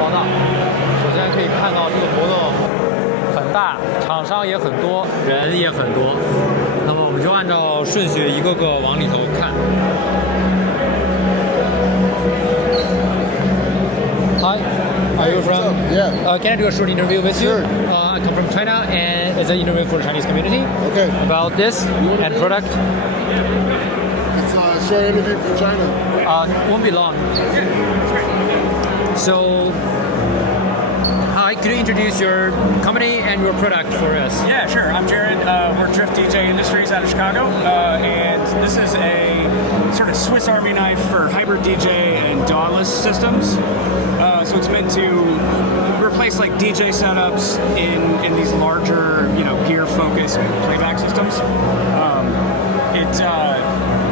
报道。首先可以看到这个活动很大，厂商也很多，人也很多。那么我们就按照顺序一个个往里头看。Hi, are you from? Yeah. Can I do a short interview with Sure. you? I come from China, and it's an interview for the Chinese community. Okay. About this and product. It's a short interview from China. Won't be long. So, hi, could you introduce your company and your product for us? Yeah, sure. I'm Jared. We're Drift DJ Industries out of Chicago, and this is a sort of Swiss Army knife for hybrid DJ and DAW-less systems. So it's meant to replace like DJ setups in these larger, gear-focused playback systems.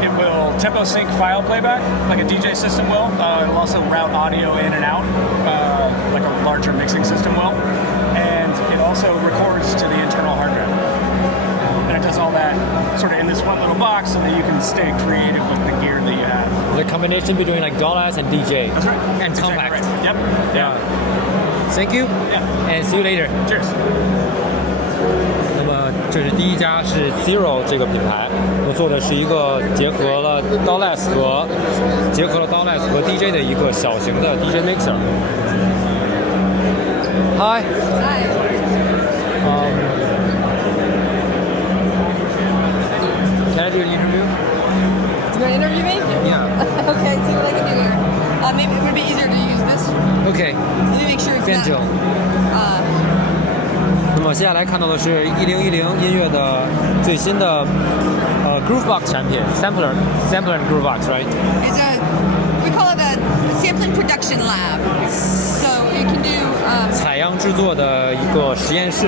It will tempo sync file playback like a DJ system will. It'll also route audio in and out like a larger mixing system will. And it also records to the internal hard drive. And it does all that sort of in this one little box so that you can stay creative with the gear that you have. The combination between like DAW-less and DJ. That's right. And That's compact. Exactly right. Yep. Yeah. Thank you. Yeah. And see you later. Cheers. 那么这是第一家是 Zero 这个品牌，我做的是一个结合了 DAW-less 和 DJ 的一个小型的 DJ mixer。Hi. Hi. Can I do an interview? You want to interview me? Yeah. Okay, see what I can do here. Maybe it would be easier to use this. Okay. Let me make sure it's Thank you. not. 那么接下来看到的是1010音乐的最新的Groovebox 产品 Sampler and Groovebox, right? We call it a sampling production lab. So you can do. 采样制作的一个实验室。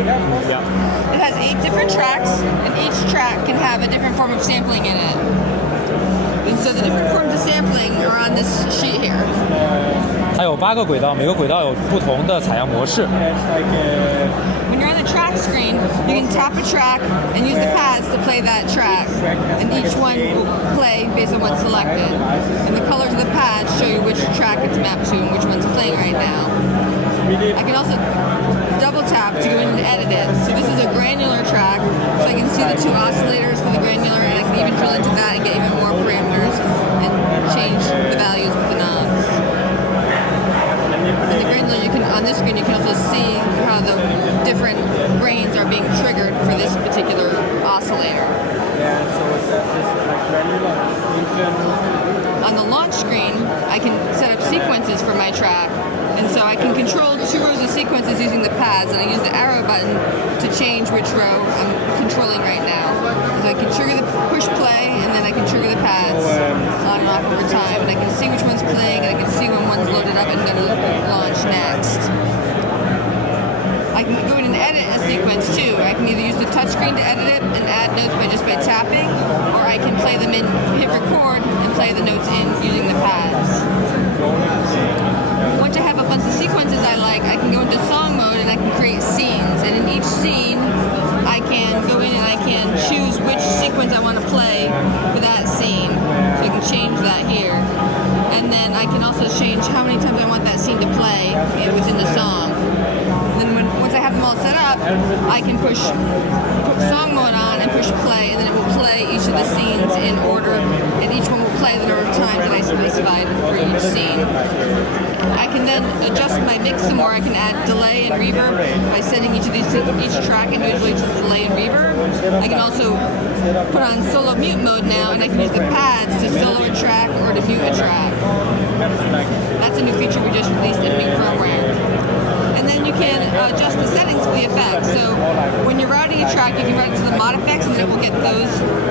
Yeah. It has 8 different tracks, and each track can have a different form of sampling in it. And so the different forms of sampling are on this sheet here. 它有8个轨道，每个轨道有不同的采样模式。When you're on the track screen, you can tap a track and use the pads to play that track. And each one will play based on what's selected. And the colors of the pads show you which track it's mapped to and which one's playing right now. I can also double tap to go in and edit it. So this is a granular track, so I can see the 2 oscillators for the granular, and I can even drill into that and get even more parameters and change the values with the knobs. And the granular, on this screen, you can also see how the different grains are being triggered for this particular oscillator. On the launch screen, I can set up sequences for my track. And so I can control 2 rows of sequences using the pads, and I use the arrow button to change which row I'm controlling right now. So I can trigger the push play, and then I can trigger the pads on and off over time. And I can see which one's playing, and I can see when one's loaded up and going to launch next. I can go in and edit a sequence too. I can either use the touchscreen to edit it and add notes just by tapping, or I can play them in, hit record, and play the notes in using the pads. Once I have a bunch of sequences I like, I can go into song mode and I can create scenes. And in each scene, I can go in and I can choose which sequence I want to play for that scene. So I can change that here. And then I can also change how many times I want that scene to play within the song. And then once I have them all set up, I can put song mode on and push play, and then it will play each of the scenes in order, and each one will play the number of times that I specified for each scene. I can then adjust my mix some more. I can add delay and reverb by setting each track individually to delay and reverb. I can also put on solo mute mode now, and I can use the pads to solo a track or to mute a track. That's a new feature we just released in Mute firmware. And then you can adjust the settings for the effects. So when you're routing a track, you can route it to the mod effects, and then it will get those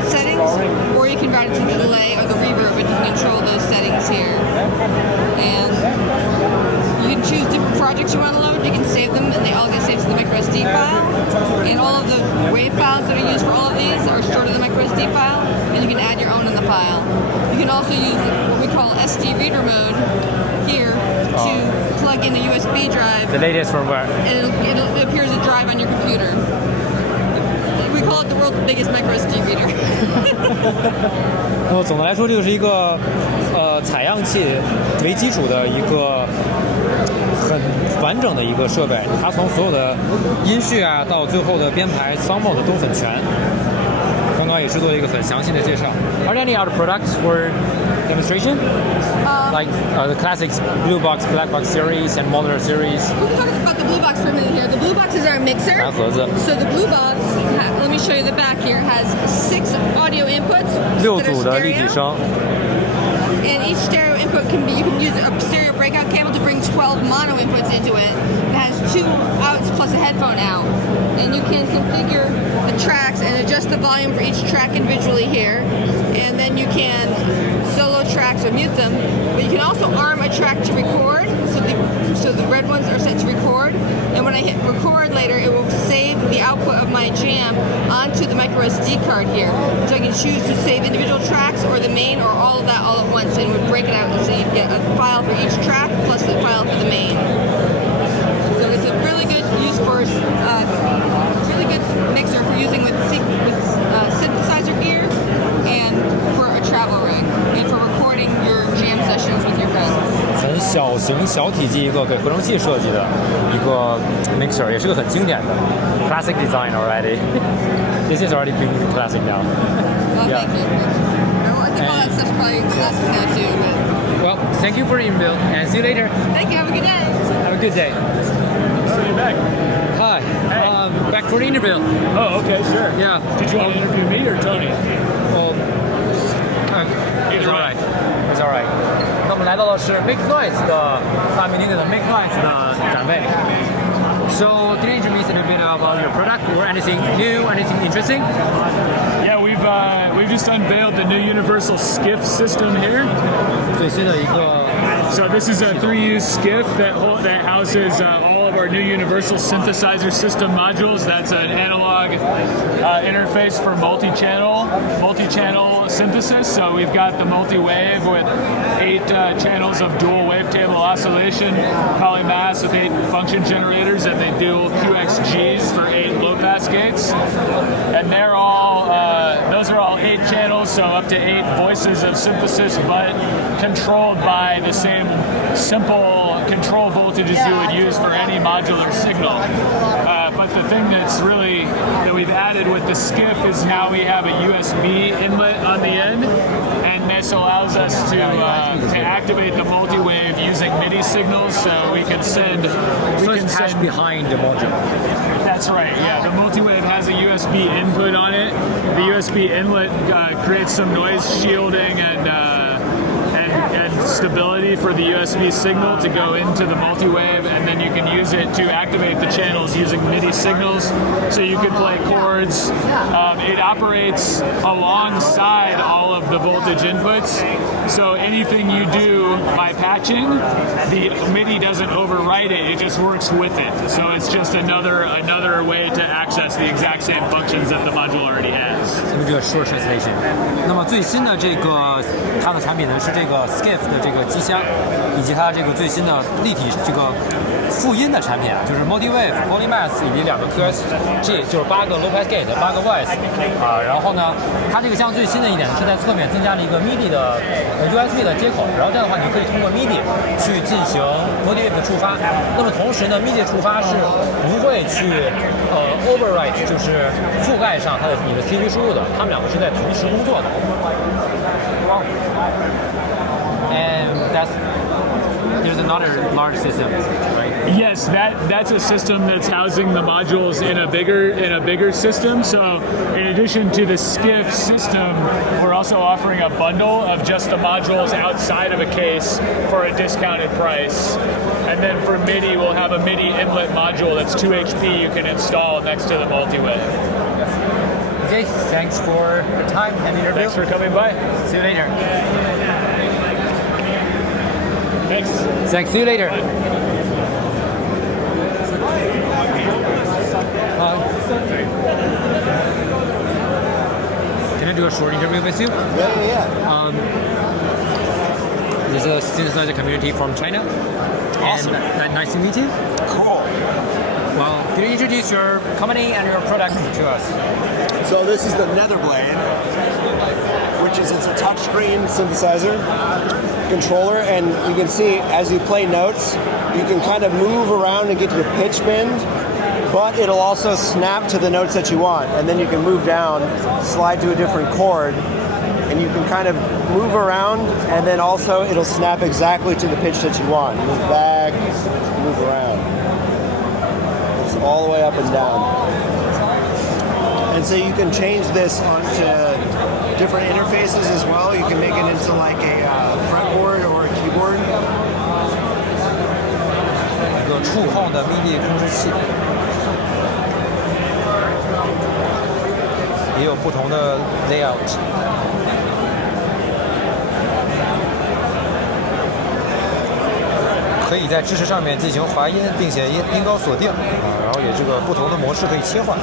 settings, or you can route it to the delay or the reverb, and you can control those settings here. And you can choose different projects you want to load. You can save them, and they all get saved to the microSD file. And all of the WAV files that are used for all of these are stored in the microSD file, and you can add your own in the file. You can also use what we call SD reader mode here to plug in a USB drive. The latest firmware. And it appears a drive on your computer. We call it the world's biggest microSD reader. 那么总的来说，这个是一个采样器为基础的一个很完整的一个设备，它从所有的音序啊到最后的编排 song mode 都很全。刚刚也是做了一个很详细的介绍。Are there any other products for demonstration? Like the classics Blue Box, Black Box series and Modular series? We can talk about the blue box for a minute here. The blue box is our mixer. 蓝盒子 So the blue box, let me show you the back here, has 6 audio inputs. 6 that are 组的立体 stereo. 声。 And each stereo input you can use a stereo breakout cable to bring 12 mono inputs into it. It has 2 outs plus a headphone out. And you can configure the tracks and adjust the volume for each track individually here. And then you can solo tracks or mute them. But you can also arm a track to record. So the red ones are set to record. And when I hit record later, it will save the output of my jam onto the micro SD card here. So I can choose to save individual tracks or the main or all of that all at once, and it would break it out so you get a file for each track plus the file for the main. So it's a really good use for really good mixer for using with synthesizer gear and for a travel rig and for recording your jam sessions with your friends. 很小型、小体积一个给合成器设计的一个 mixer， 也是个很经典的 classic design already. This is already being classic now. Well, Yeah. thank you. Well, I think all that stuff's probably classic now too. But Well, thank you for the input and see you later. thank you. Have a good day. Have a good day. See you back. Hi. Hey. Back for the interview. Oh, okay, sure. Yeah. Did you want to interview me or Tony? It's alright. It's alright. 那我们来到的是 Make Noise 的发明经典的 Make Noise 的展位。So, can you introduce a little bit about your product or anything new, anything interesting? Yeah, we've just unveiled the new universal skiff system here. 最新的一个 So this is a 3-use skiff that houses all of our new universal synthesizer system modules. That's an analog interface for multi-channel synthesis. So we've got the multi-wave with 8 channels of dual wavetable oscillation, polymass with 8 function generators, and they dual QXGs for 8 low-pass gates. And they're all those are all 8 channels, so up to 8 voices of synthesis, but controlled by the same simple control voltages you would use for any modular signal. But the thing that we've added with the skiff is now we have a USB inlet on the end, and this allows us to activate the multi-wave using MIDI signals, so we can send. So it's attached behind the module. That's right. Yeah, the multi-wave has a USB input on it. The USB inlet creates some noise shielding and stability for the USB signal to go into the multi-wave, and then you can use it to activate the channels using MIDI signals, so you can play chords. It operates alongside all of the voltage inputs, so anything you do by patching, the MIDI doesn't overwrite it, it just works with it. So it's just another way to access the exact same functions that the module already has. 这个 short translation。那么最新的这个它的产品呢是这个 Skiff 的这个机箱，以及它这个最新的立体这个复音的产品啊，就是 Multi-Wave、Polymass 以及2个 QXG， 就是8个 Low Pass Gate、8个 Voice 啊。然后呢，它这个箱最新的一点是在侧面增加了一个 MIDI 的USB 的接口，然后这样的话你可以通过 MIDI 去进行 Multi-Wave 的触发。那么同时呢 ，MIDI 触发是不会去overwrite， 就是覆盖上你的 CV 输入的，它们两个是在同时工作的。And there's another large system, right? Yes, that's a system that's housing the modules in a bigger system. So in addition to the Skiff system, we're also offering a bundle of just the modules outside of a case for a discounted price. And then for MIDI, we'll have a MIDI inlet module that's 2 HP you can install next to the multi-wave. Okay, thanks for your time and interview. Thanks for coming by. See you later. Thanks. Thanks. See you later. Can I do a short interview with you? Yeah. This is a synthesizer community from China. Awesome. And nice to meet you. Cool. Well, can you introduce your company and your product to us? So this is the Netherblade. which is it's a touchscreen synthesizer controller, and you can see as you play notes, you can kind of move around and get your pitch bend, but it'll also snap to the notes that you want, and then you can move down, slide to a different chord, and you can kind of move around, and then also it'll snap exactly to the pitch that you want. Move back, move around. It's all the way up and down. And so you can change this onto different interfaces as well. You can make it into like a fretboard or a keyboard. 一个触控的 MIDI 控制器，也有不同的 layout。可以在支持上面进行滑音，并且音高锁定然后有这个不同的模式可以切换。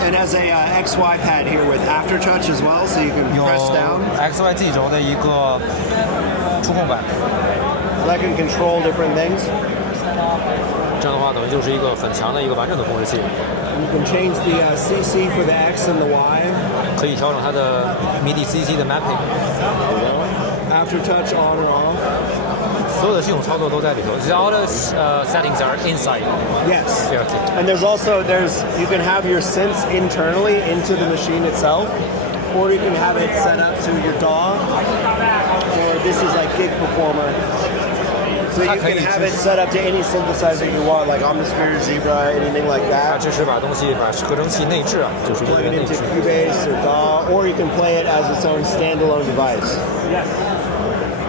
It has a XY pad here with aftertouch as well, so you can 有 press down. XYZ 轴的一个触控板， That can control different things. 这样的话等于就是一个很强的一个完整的控制器， You can change the CC for the X and the Y. 可以调整它的 MIDI CC 的 mapping， Aftertouch on or off. 所有的系统操作都在里头。All the settings are inside. Yes. Yeah, okay. And there's you can have your synths internally into the machine itself, or you can have it set up to your DAW, or this is like Gig Performer. So you can have it set up to any synthesizer you want, like Omnisphere, Zebra, anything like 它 that. 支持把合成器内置就是这 Plug 个 it 内 into 置。 Cubase or DAW, or you can play it as its own standalone device.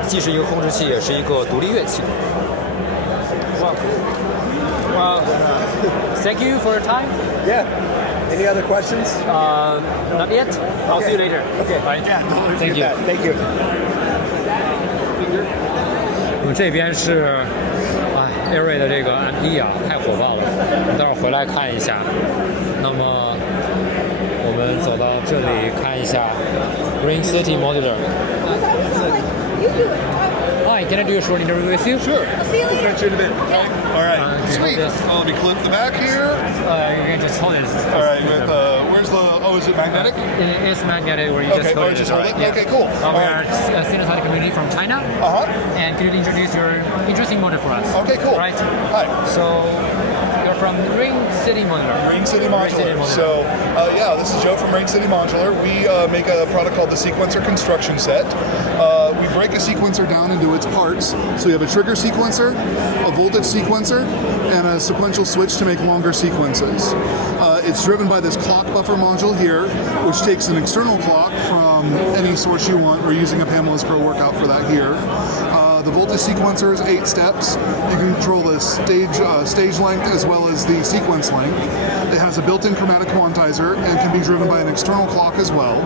既是一个控制器，也是一个独立乐器。Well, thank you for your time. Yeah. Any other questions? Not yet. I'll see you later. Okay. Bye. Yeah, don't Thank forget you. that. Thank you. 我们这边是Airy 的这个 MP 太火爆了，我们待会儿回来看一下。那么我们走到这里看一下 Ring City Modular。Hi, can I do a short interview with you? Sure. See you later. Catch you in a bit. All right. can you Sweet. hold this? Let me clip the back here. You can just hold it. All right. With where's the? Oh, is it magnetic? It's magnetic where you just hold it. just All hold right. it. Okay, cool. We All are right. a synthesizer community from China. And can you introduce your interesting model for us? Okay, cool. Right. Hi. So you're from Ring City Modular. Ring City Modular. Modular. So, yeah, this is Joe from Ring City Modular. We make a product called the Sequencer Construction Set. We break a sequencer down into its parts. So we have a trigger sequencer, a voltage sequencer, and a sequential switch to make longer sequences. It's driven by this clock buffer module here, which takes an external clock from any source you want. We're using a Pamela's Pro workout for that here. The voltage sequencer is 8 steps. You can control the stage length as well as the sequence length. It has a built-in chromatic quantizer and can be driven by an external clock as well.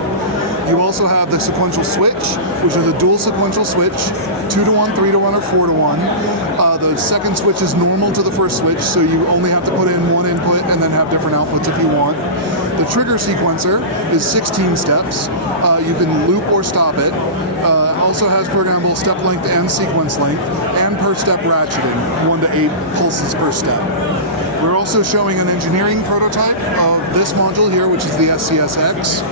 You also have the sequential switch, which is a dual sequential switch, 2-to-1, 3-to-1, or 4-to-1. The second switch is normal to the first switch, so you only have to put in one input and then have different outputs if you want. The trigger sequencer is 16 steps. You can loop or stop it. Also has programmable step length and sequence length, and per step ratcheting, 1 to 8 pulses per step. We're also showing an engineering prototype of this module here, which is the SCSX.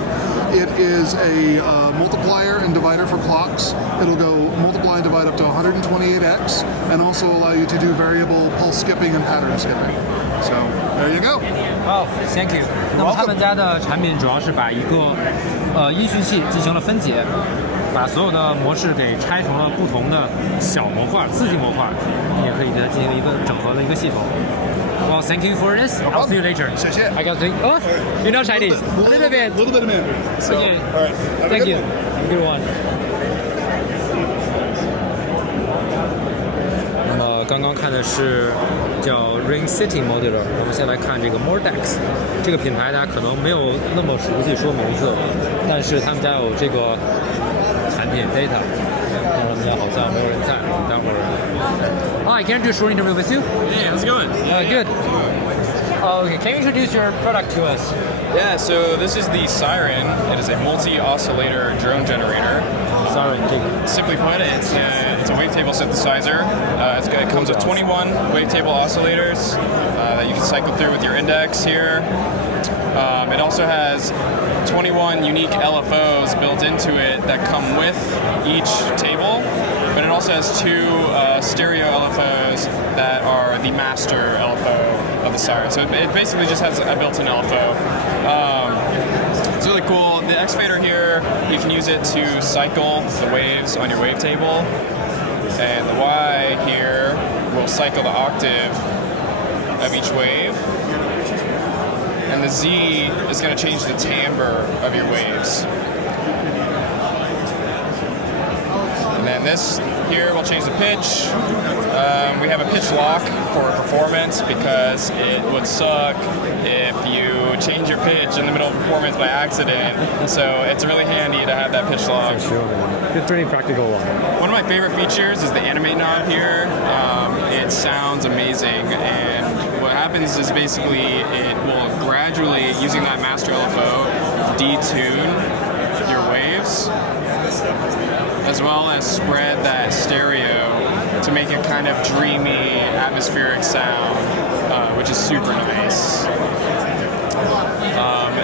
It is a multiplier and divider for clocks. It'll go multiply and divide up to 128x, and also allow you to do variable pulse skipping and pattern skipping. So there you go. Oh, thank you. 那么他们家的产品主要是把一个音序器进行了分解，把所有的模式给拆成了不同的小模块、次级模块，也可以给它进行一个整合的一个系统。Well, thank you for this. I'll see you later. 谢谢。 I got to think. Oh, you know Chinese? A little bit. A little bit of Mandarin. So, Okay. all right. Have a Thank good you. one. Have a good one. 那么刚刚看的是叫 Ring City Modular，我们先来看这个 Mordex 这个品牌，大家可能没有那么熟悉说名字，但是他们家有这个产品 data， 但是他们家好像没有人在，待会儿。Hi, can I do a short interview with you? Hey, how's it going? Good. Okay, can you introduce your product to us? Yeah, so this is the Siren. It is a multi-oscillator drone generator. Sorry, Simply put, it's a wavetable synthesizer. It comes with 21 wavetable oscillators that you can cycle through with your index here. It also has 21 unique LFOs built into it that come with each table, but it also has 2 stereo LFOs that are the master LFO of the Siren. So it basically just has a built-in LFO. It's really cool. The X fader here, you can use it to cycle the waves on your wavetable, and the Y here will cycle the octave of each wave, and the Z is going to change the timbre of your waves. And then this here will change the pitch. We have a pitch lock for performance because it would suck if you change your pitch in the middle of performance by accident. So it's really handy to have that pitch lock. It's pretty practical one. One of my favorite features is the animate knob here. It sounds amazing, and what happens is basically it will gradually, using that master LFO, detune your waves, as well as spread that stereo to make it kind of dreamy, atmospheric sound, which is super nice.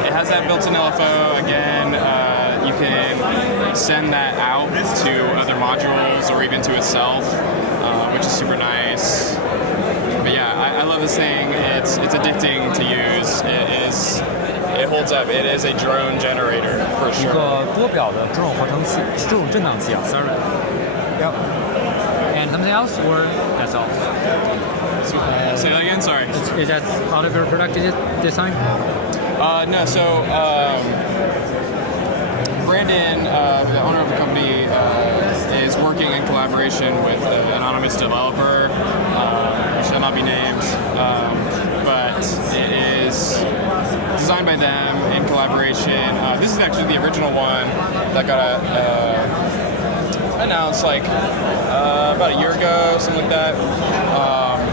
It has that built-in LFO. Again, you can send that out to other modules or even to itself, which is super nice. But yeah, I love this thing. It's addicting to use. It holds up. It is a drone generator for 一 sure. 个多表的这种合成器，这种振荡器啊 ，Siren. Yep. And something else, or that's all? Say that again. Sorry. Is that out of your product this time? No. So Brandon, the owner of the company, is working in collaboration with an anonymous developer, who shall not be named, but it is designed by them in collaboration. This is actually the original one that got announced like about a year ago, something like that.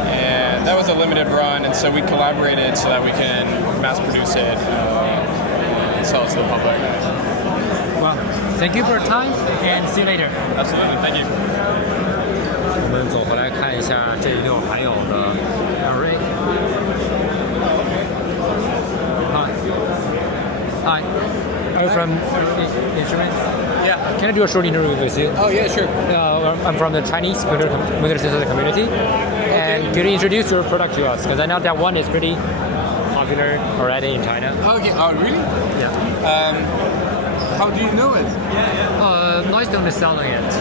And that was a limited run, and so we collaborated so that we can mass produce it and sell it to the public. Well, thank you for your time and see you later. Absolutely, thank you. 我们走回来看一下这一溜还有的 array。Hi. Are you from Instrument? Yeah. Can I do a short interview with you? Oh, yeah, sure. I'm from the Chinese computer system community. And could you introduce your product to us? Because I know that one is pretty popular already in China. Okay. Oh, really? Yeah. How do you know it? Noistone is selling it.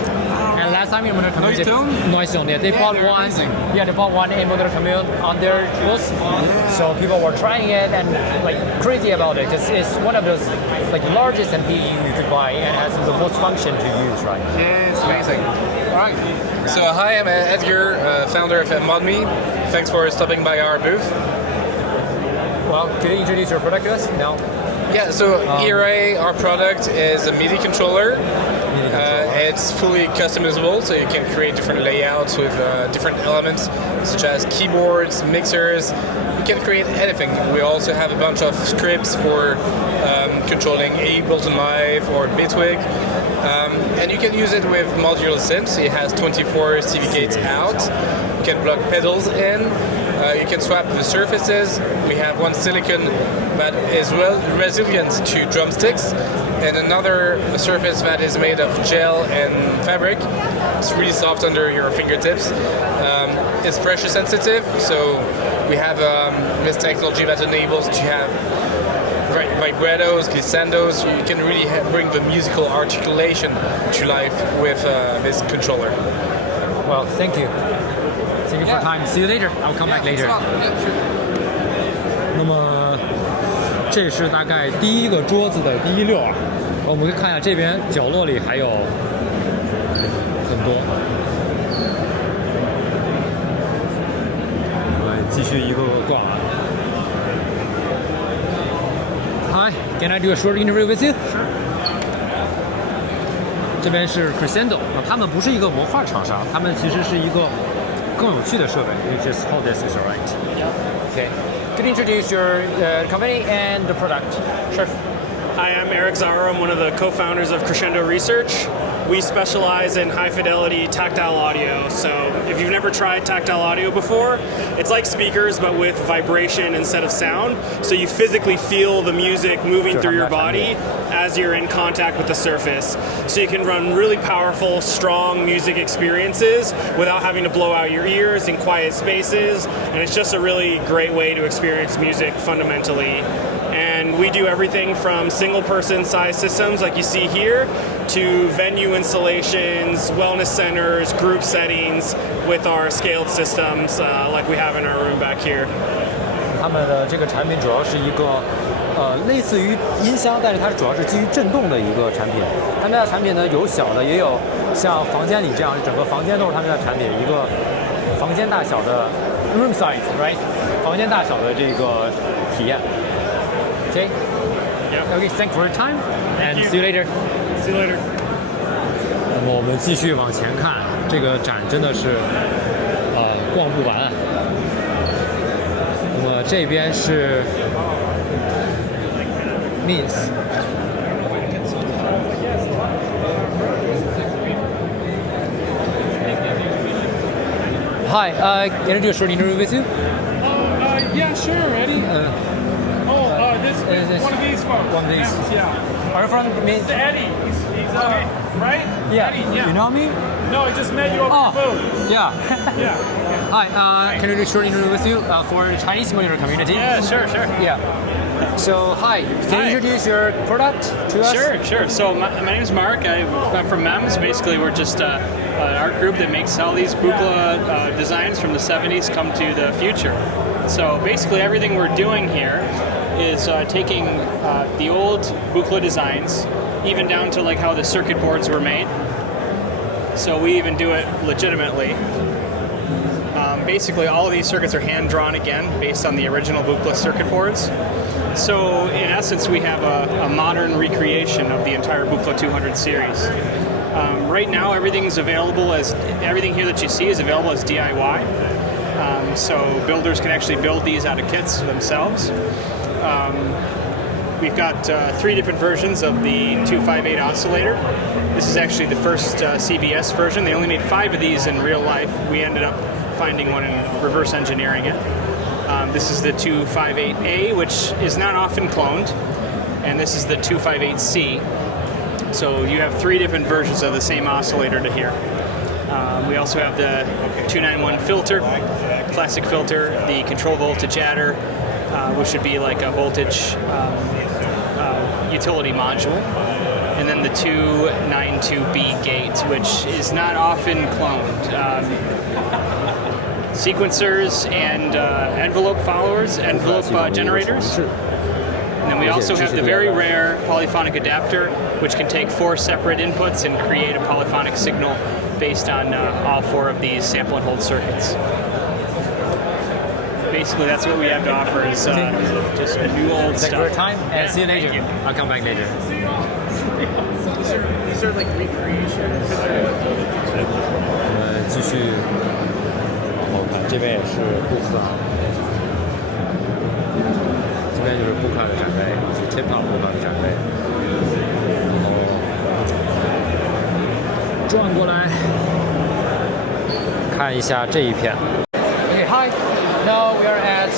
And last time in Motor Commune, Noistone? Yeah, they bought they're one. amazing. Yeah, they bought one in Motor Commune on their booth. So people were trying it and like crazy about it. It's one of those like largest MPE you could buy and has the most function to use, right? Yeah, it's amazing. All right. So, hi, I'm Edgar, founder of ModMe. Thanks for stopping by our booth. Well, could you introduce your product to us? No. Yeah, so ERA, our product, is a MIDI controller. It's fully customizable, so you can create different layouts with different elements, such as keyboards, mixers. You can create anything. We also have a bunch of scripts for controlling Ableton Live or Bitwig. And you can use it with modular synths. It has 24 CV gates out. You can plug pedals in. You can swap the surfaces. We have one silicon that is resilient to drumsticks, and another surface that is made of gel and fabric. It's really soft under your fingertips. It's pressure sensitive, so we have this technology that enables to have vibratos, glissandos. You can really bring the musical articulation to life with this controller. Well, thank you. Thank you for your time. See you later. I'll come back later. 那么，这是大概第一个桌子的第一溜啊。我们可以看一下这边角落里还有很多。我们继续一个个逛。Hi, can I do a short interview with you? Sure. 这边是 Crescendo 啊，他们不是一个模块厂商，他们其实是一个更有趣的设备。You just hold this, is alright. Okay. Could you introduce your company and the product? Sure. Hi, I'm Eric Zara. I'm one of the co-founders of Crescendo Research. We specialize in high-fidelity tactile audio. So if you've never tried tactile audio before, it's like speakers but with vibration instead of sound. So you physically feel the music moving through your body as you're in contact with the surface. So you can run really powerful, strong music experiences without having to blow out your ears in quiet spaces. And it's just a really great way to experience music fundamentally. And we do everything from single-person size systems like you see here to venue installations, wellness centers, group settings with our scaled systems like we have in our room back here. 他们的这个产品主要是一个类似于音箱，但是它主要是基于震动的一个产品。他们家的产品呢有小的，也有像房间里这样，整个房间都是他们家的产品，一个房间大小的 room size right 房间大小的这个体验。Okay. Yeah. Okay. Thanks for your time and see you later. See you later. 那么我们继续往前看，这个展真的是逛不完。那么这边是 Means。Hi, introduce short interview with you. Yeah, sure, Eddie. This one of these folks. One of these. Yeah. Are you from Means? It's Eddie. He's right? Yeah. Eddie, yeah. You know me? No, I just met you over the booth. Yeah. Yeah. Hi, can I do a short interview with you for the Chinese simulator community? Yeah, sure. Yeah. So, hi, can you introduce your product to us? Sure. So my name is Mark. I'm from MEMS. Basically, we're just an art group that makes all these Buchla designs from the 70s come to the future. So basically, everything we're doing here is taking the old Buchla designs, even down to like how the circuit boards were made. So we even do it legitimately. Basically, all of these circuits are hand-drawn again, based on the original Buchla circuit boards. So, in essence, we have a modern recreation of the entire Buchla 200 series. Right now, everything here that you see is available as DIY. So builders can actually build these out of kits themselves. We've got 3 different versions of the 258 oscillator. This is actually the first CBS version. They only made 5 of these in real life. We ended up finding one and reverse engineering it. This is the 258A, which is not often cloned, and this is the 258C. So you have 3 different versions of the same oscillator to hear. We also have the 291 filter, classic filter, the control voltage adder, which would be like a voltage utility module, and then the 292B gate, which is not often cloned. Sequencers and envelope generators. And then we also have the very rare polyphonic adapter, which can take 4 separate inputs and create a polyphonic signal based on all 4 of these sample and hold circuits. Basically, that's what we have to offer is just new old stuff. Thank you for your time and see you later. I'll come back later. These are like recreations. 继续往后看，这边也是布克，这边就是布克的展位，是 Tip-Top 布克的展位。然后转过来看一下这一片。Okay, hi. Now we are at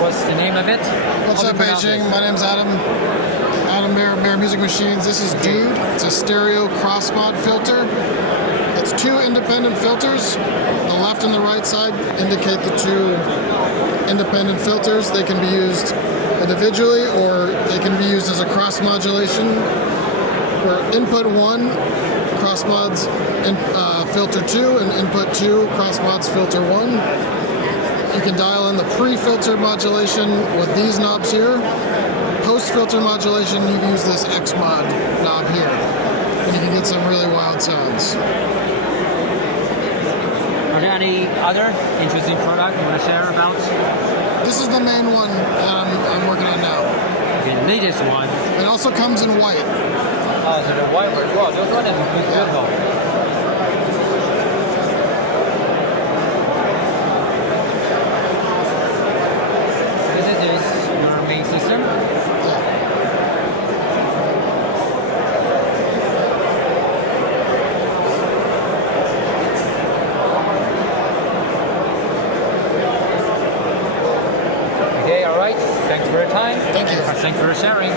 what's the name of it? What's up, Beijing? My name's Adam. Adam Bear Music Machines. This is Dude. It's a stereo crossmod filter. It's 2 independent filters. The left and the right side indicate the 2 independent filters. They can be used individually or they can be used as a cross modulation. Where input 1 cross mods filter 2 and input 2 cross mods filter 1. You can dial in the pre-filter modulation with these knobs here. Post-filter modulation, you use this X-Mod knob here. And you can get some really wild sounds. Are there any other interesting product you want to share about? This is the main one that I'm working on now. The latest one. It also comes in white. Oh, so the white one. Wow, those ones are beautiful. This is your main system. Thanks for sharing.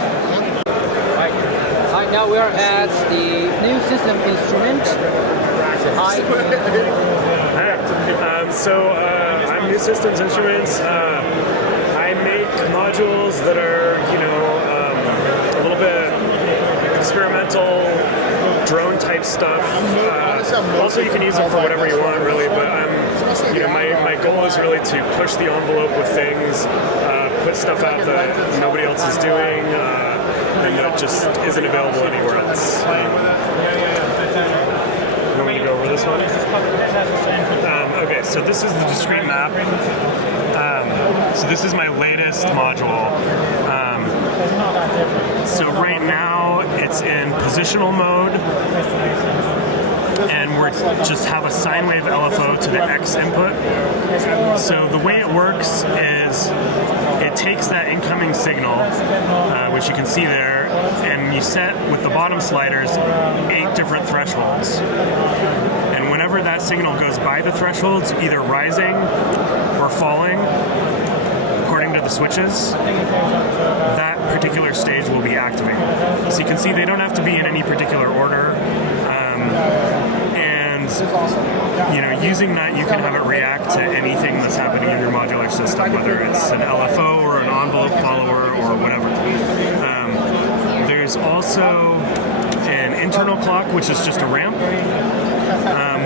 Hi, now we are at the new system instrument. Hi. I'm New Systems Instruments. I make modules that are, a little bit experimental, drone type stuff. Also, you can use them for whatever you want, really. But my goal is really to push the envelope with things, put stuff out that nobody else is doing, and that just isn't available anywhere else. You want me to go over this one? Okay, so this is the discrete map. So this is my latest module. So right now it's in positional mode, and we just have a sine wave LFO to the X input. So the way it works is it takes that incoming signal, which you can see there, and you set with the bottom sliders 8 different thresholds. And whenever that signal goes by the thresholds, either rising or falling, according to the switches, that particular stage will be activated. So you can see they don't have to be in any particular order. Using that, you can have it react to anything that's happening in your modular system, whether it's an LFO or an envelope follower or whatever. There's also an internal clock, which is just a ramp.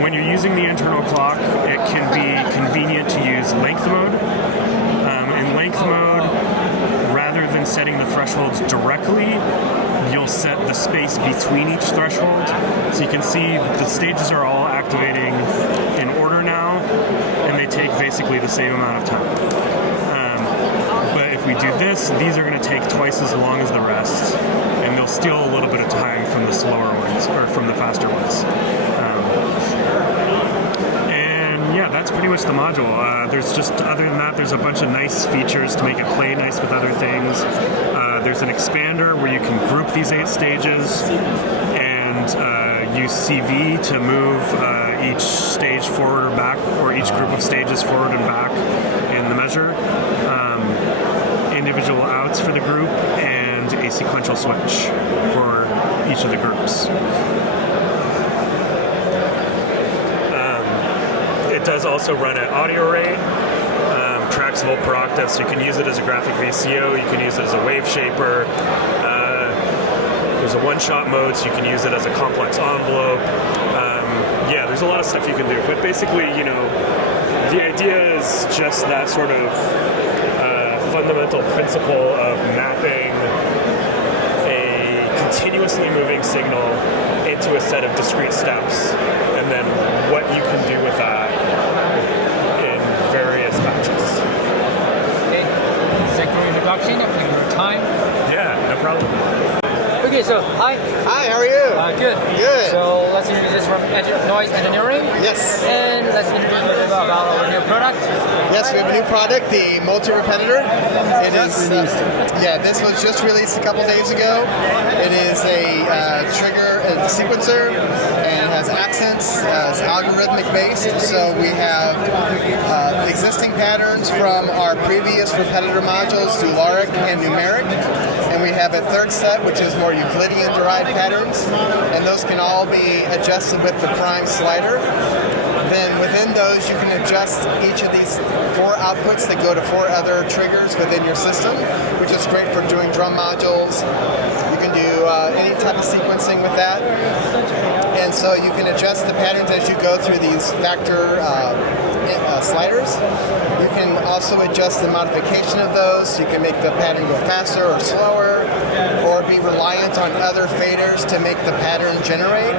When you're using the internal clock, it can be convenient to use length mode. In length mode, rather than setting the thresholds directly, you'll set the space between each threshold. So you can see the stages are all activating in order now, and they take basically the same amount of time. But if we do this, these are going to take twice as long as the rest, and they'll steal a little bit of time from the slower ones, or from the faster ones. That's pretty much the module. Other than that, there's a bunch of nice features to make it play nice with other things. There's an expander where you can group these 8 stages and use CV to move each stage forward or back, or each group of stages forward and back in the measure. Individual outs for the group, and a sequential switch for each of the groups. It does also run at audio rate, tracks volt per octave, so you can use it as a graphic VCO, you can use it as a wave shaper. There's a one-shot mode, so you can use it as a complex envelope. There's a lot of stuff you can do, but basically, the idea is just that sort of fundamental principle of mapping a continuously moving signal into a set of discrete steps, and then what you can do with that in various batches. Okay, thank you for your introduction and for your time. Yeah, no problem. Okay, so hi. Hi, how are you? Good. Good. So let's introduce this from Noise Engineering. Yes. And let's introduce a little bit about our new product. Yes, we have a new product, the multi-repetitor. It is, this was just released a couple days ago. It is a trigger and sequencer, and it has accents, it's algorithmic based. So we have existing patterns from our previous repetitor modules, Zularic and Numeric. And we have a third set, which is more Euclidean-derived patterns, and those can all be adjusted with the prime slider. Then within those, you can adjust each of these 4 outputs that go to 4 other triggers within your system, which is great for doing drum modules. You can do any type of sequencing with that. And so you can adjust the patterns as you go through these factor sliders. You can also adjust the modification of those. You can make the pattern go faster or slower, or be reliant on other faders to make the pattern generate.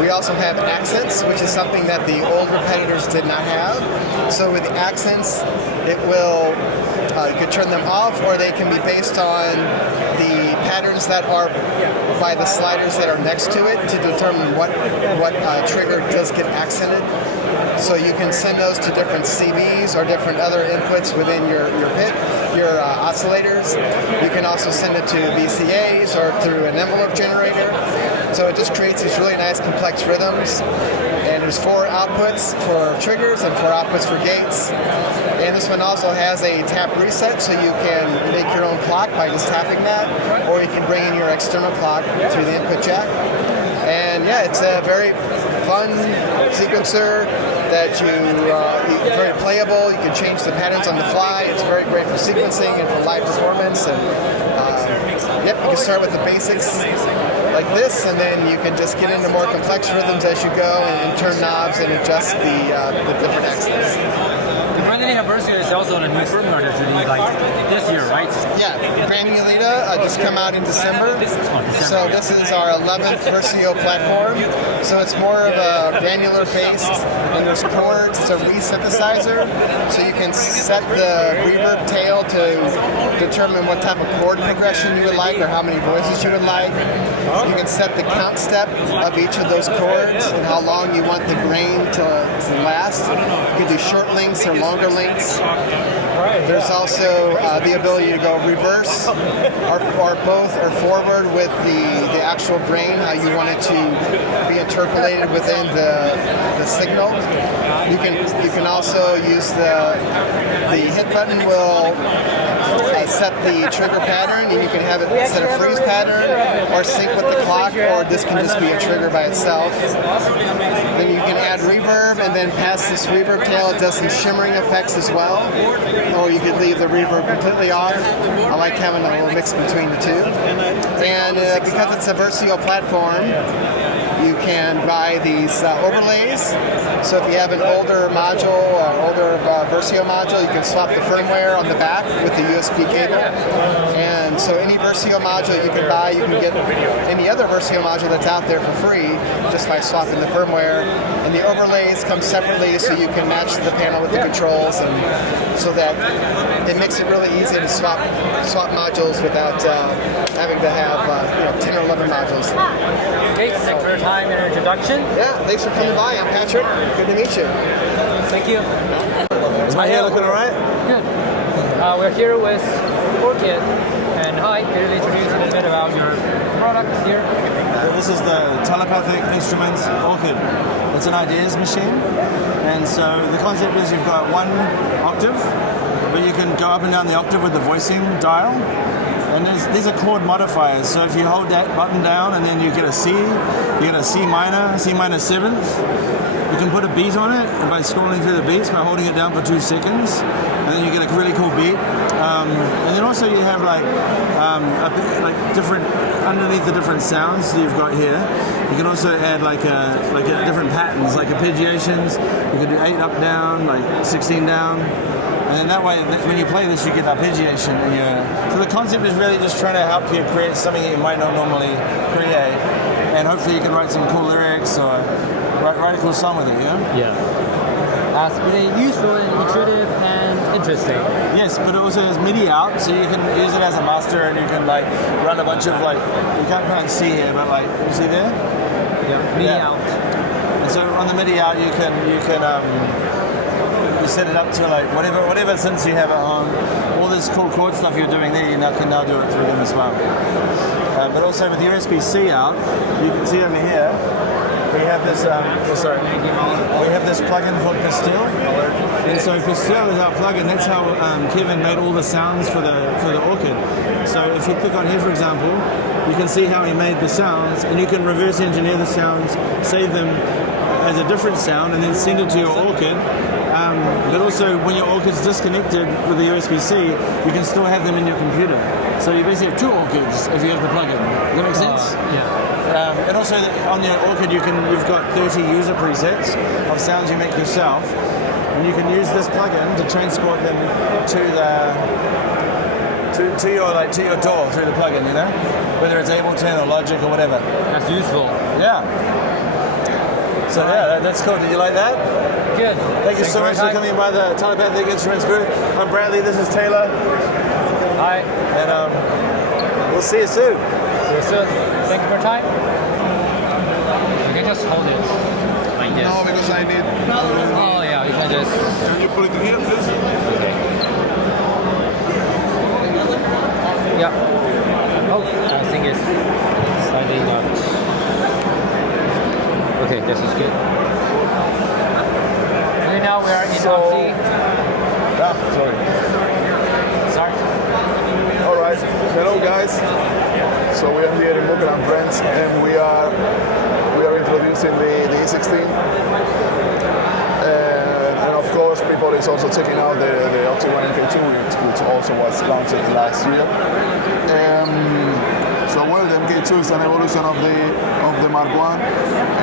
We also have accents, which is something that the old repetitors did not have. So with the accents, it will, you could turn them off, or they can be based on the patterns that are by the sliders that are next to it to determine what trigger does get accented. So you can send those to different CVs or different other inputs within your oscillators. You can also send it to VCAs or through an envelope generator. So it just creates these really nice complex rhythms. And there's 4 outputs for triggers and 4 outputs for gates. And this one also has a tap reset, so you can make your own clock by just tapping that, or you can bring in your external clock through the input jack. And yeah, it's a very fun sequencer that very playable. You can change the patterns on the fly. It's very great for sequencing and for live performance. And yep, you can start with the basics like this, and then you can just get into more complex rhythms as you go and turn knobs and adjust the different accents. The Granulita Versio is also on a new firmware that's released like this year, right? Yeah, Granulita just come out in December. So this is our 11th Versio platform. So it's more of a granular based, and there's chords. It's a re-synthesizer, so you can set the reverb tail to determine what type of chord progression you would like or how many voices you would like. You can set the count step of each of those chords and how long you want the grain to last. You can do short links or longer links. There's also the ability to go reverse or both or forward with the actual grain, how you want it to be interpolated within the signal. You can also use the hit button will set the trigger pattern, and you can have it set a freeze pattern or sync with the clock, or this can just be a trigger by itself. Then you can add reverb, and then past this reverb tail it does some shimmering effects as well, or you could leave the reverb completely off. I like having a little mix between the two. And because it's a Versio platform, you can buy these overlays. So if you have an older module or older Versio module, you can swap the firmware on the back with the USB cable. And so any Versio module you can buy, you can get any other Versio module that's out there for free just by swapping the firmware. And the overlays come separately, so you can match the panel with the controls, and so that it makes it really easy to swap modules without having to have 10 or 11 modules. Okay, thanks for your time and introduction. Yeah, thanks for coming by. I'm Patrick. Good to meet you. Thank you. Is my hair looking alright? Good. We're here with Orchid. And hi, can you introduce a little bit about your product here? This is the telepathic instrument Orchid. It's an ideas machine. And so the concept is you've got one octave, but you can go up and down the octave with the voicing dial. And these are chord modifiers. So if you hold that button down and then you get a C, you get a C minor 7th. You can put a beat on it by scrolling through the beats by holding it down for 2 seconds, and then you get a really cool beat. And then also you have like different underneath the different sounds that you've got here. You can also add like different patterns, like arpeggiations. You can do 8 up down, like 16 down. And that way, when you play this, you get arpeggiation. So the concept is really just trying to help you create something that you might not normally create. And hopefully you can write some cool lyrics or write a cool song with it, you know? Yeah. That's pretty useful and intuitive and interesting. Yes, but it also has MIDI out, so you can use it as a master, and you can like run a bunch of you can't see here, but like, you see there? Yeah, MIDI out. And so on the MIDI out, you can you set it up to like whatever synths you have it on. All this cool chord stuff you're doing there, you can now do it through them as well. But also with the USB-C out, you can see over here, we have this. We have this plugin called Pastel, and so Pastel is our plugin. That's how Kevin made all the sounds for the Orchid. So if you click on here, for example, you can see how he made the sounds, and you can reverse engineer the sounds, save them as a different sound, and then send it to your Orchid. But also, when your Orchid's disconnected with the USB-C, you can still have them in your computer. So you basically have 2 Orchids if you have the plugin. Does that make sense? Yeah. And also on your Orchid, you've got 30 user presets of sounds you make yourself, and you can use this plugin to transport them to your DAW through the plugin. You know, whether it's Ableton or Logic or whatever. That's useful. Yeah. So yeah, that's cool. Did you like that? Good. Thank you so much for coming by the Telepathic Instruments booth. I'm Bradley. This is Taylor. Hi. And we'll see you soon. See you soon. Thank you for your time. You can just hold it like this. No, because I need. Oh yeah, you can just. Can you put it here, please? Okay. Yeah. Oh, I think it's slightly not. This is good. Right now we are in Oxy. Sorry. Sorry. All right. Hello, guys. So we are here in Buchla&Friend, and we are introducing the E16. And of course, people is also checking out the Oxy One MK2, which also was launched last year. So well, the MK2 is an evolution of the Mark I,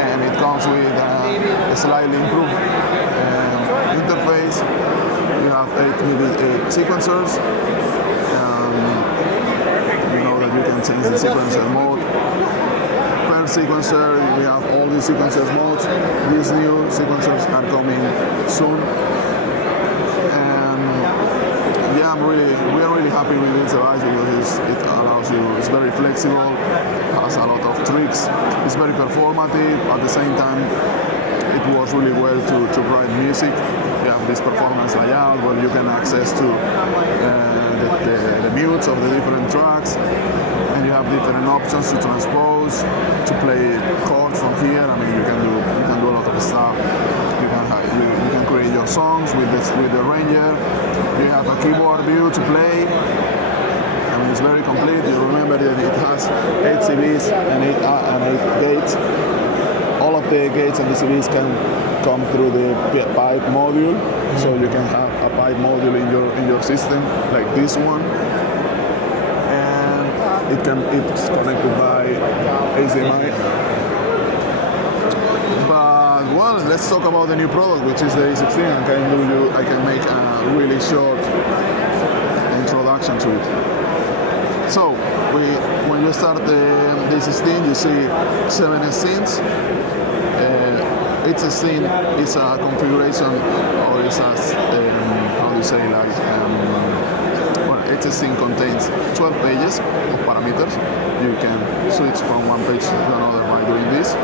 and it comes with a slightly improved interface. You have 8 sequencers. You know that you can change the sequencer mode per sequencer. We have all the sequencers modes. These new sequencers are coming soon. Yeah, we are really happy with this device because it allows you. It's very flexible, has a lot of tricks. It's very performative. At the same time, it works really well to write music. You have this performance layout where you can access to the mutes of the different tracks, and you have different options to transpose, to play chords from here. I mean, you can do a lot of stuff. You can create your songs with the Ranger. You have a keyboard view to play. I mean, it's very complete. You remember that it has 8 CVs and 8 gates. All of the gates and the CVs can come through the pipe module, so you can have a pipe module in your system like this one, and it's connected by HDMI. But well, let's talk about the new product, which is the E16, and I can make a really short introduction to it. So when you start the E16, you see 7 scenes. Each scene is a configuration, or is a how do you say, like well, each scene contains 12 pages of parameters. You can switch from one page to another by doing this.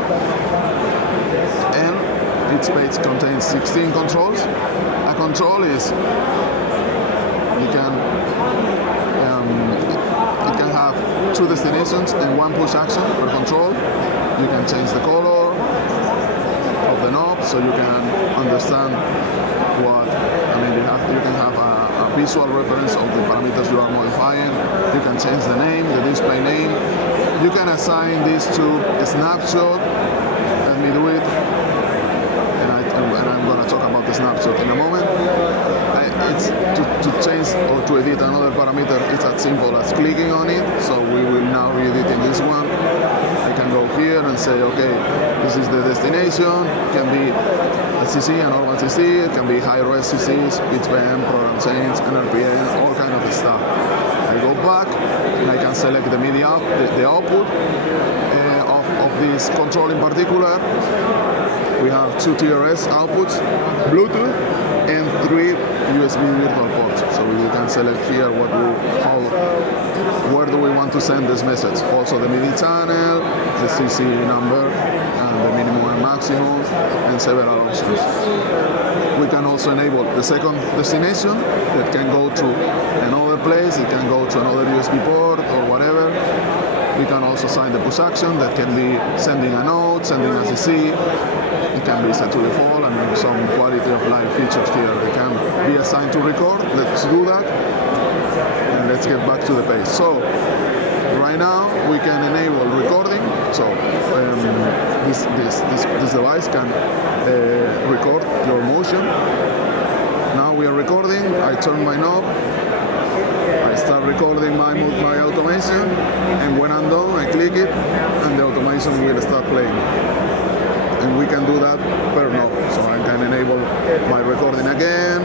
And each page contains 16 controls. A control is it can have 2 destinations and 1 push action per control. You can change the color of the knob, so you can understand what I mean. You can have a visual reference of the parameters you are modifying. You can change the name, the display name. You can assign this to a snapshot. Let me do it, and I'm going to talk about the snapshot in a moment. It's to change or to edit another parameter. It's as simple as clicking on it. So we will now be editing this one. I can go here and say, okay, this is the destination. It can be a CC, a normal CC. It can be high-res CCs, pitch bend, program change, NRPN, all kind of stuff. I go back and I can select the MIDI out, the output of this control in particular. We have 2 TRS outputs, Bluetooth, and 3 USB virtual ports. So you can select here where do we want to send this message. Also the MIDI channel, the CC number, and the minimum and maximum, and several options. We can also enable the second destination that can go to another place. It can go to another USB port or whatever. We can also assign the push action that can be sending a note, sending a CC. It can be set to default, and some quality of life features here. They can be assigned to record. Let's do that, and let's get back to the page. So right now we can enable recording. So this device can record your motion. Now we are recording. I turn my knob. I start recording my automation, and when I'm done, I click it, and the automation will start playing. And we can do that per knob. So I can enable my recording again.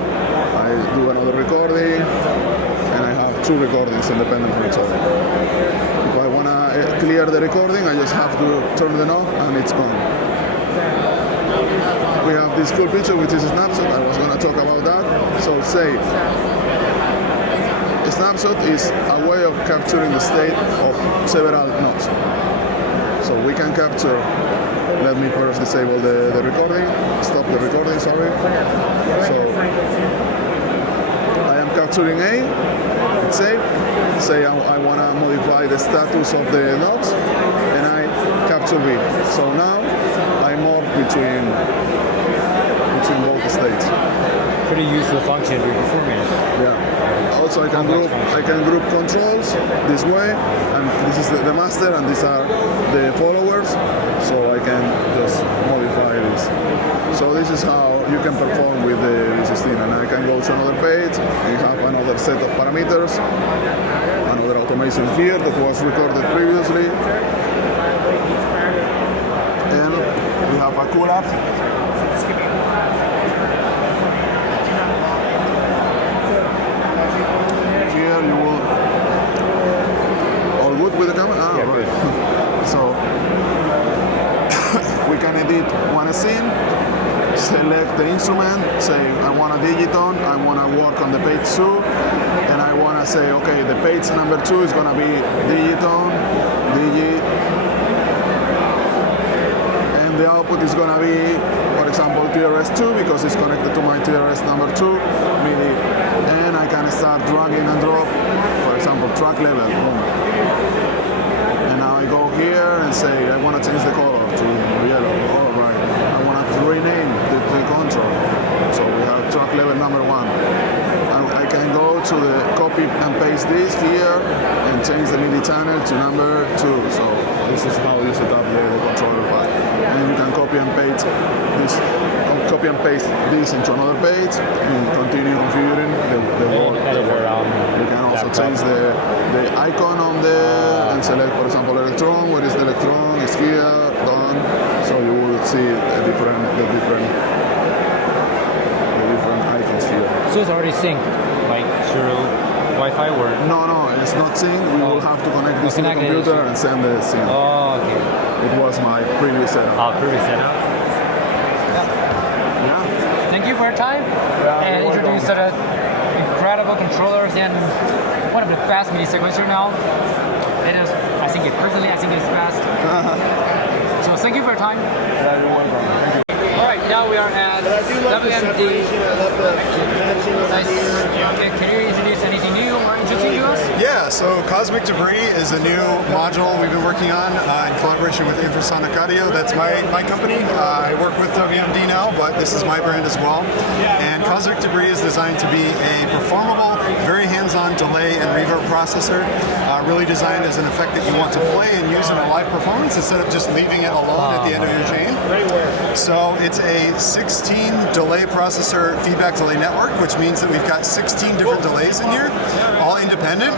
I do another recording, and I have 2 recordings independent from each other. If I want to clear the recording, I just have to turn the knob, and it's gone. We have this cool feature, which is a snapshot. I was going to talk about that. So say, a snapshot is a way of capturing the state of several notes. So we can capture, let me first disable the recording, stop the recording, sorry. So I am capturing A, it's saved. Say I want to modify the status of the notes, and I capture actual beat. So now I'm more between both states. Pretty useful function to your performance. Yeah. Also, I can group controls this way, and this is the master, and these are the followers. So I can just modify this. So this is how you can perform with the system. And I can go to another page and have another set of parameters, another automation here that was recorded previously, and we have a cool app. Here you will all good with the camera? Ah, yeah, right. So we can edit one scene, select the instrument, say I want a digiton, I want to work on the page 2, and I want to say, okay, the page number 2 is going to be digiton, and the output is going to be, for example, TRS2 because it's connected to my TRS number 2 MIDI, and I can start dragging and drop, for example, track level. And now I go here and say I want to change the color to yellow. All right. I want to rename the control. So we have track level number 1. I can go to the copy and paste this here and change the MIDI channel to number 2. So this is how you set up the controller file. And you can copy and paste this into another page and continue configuring the whole. You can also change the icon on there and select, for example, electron. Where is the electron? It's here, done. So you will see the different icons here. So it's already synced, like through Wi-Fi or? No, it's not synced. We will have to connect this to the computer and send the sync. Oh, okay. It was my previous setup. Previous setup. Yeah. Thank you for your time and introduce the incredible controllers and one of the best MIDI sequencer now. It is, I think it's best. So thank you for your time. Yeah, you're welcome. Thank you. All right, now we are at WMD. Can you introduce anything new or interesting to us? Yeah, so Cosmic Debris is a new module we've been working on in collaboration with Infrasonic Audio. That's my company. I work with WMD now, but this is my brand as well. And Cosmic Debris is designed to be a performable, very hands-on delay and reverb processor, really designed as an effect that you want to play and use in a live performance instead of just leaving it alone at the end of your chain. So it's a 16 delay processor feedback delay network, which means that we've got 16 different delays in here, all independent.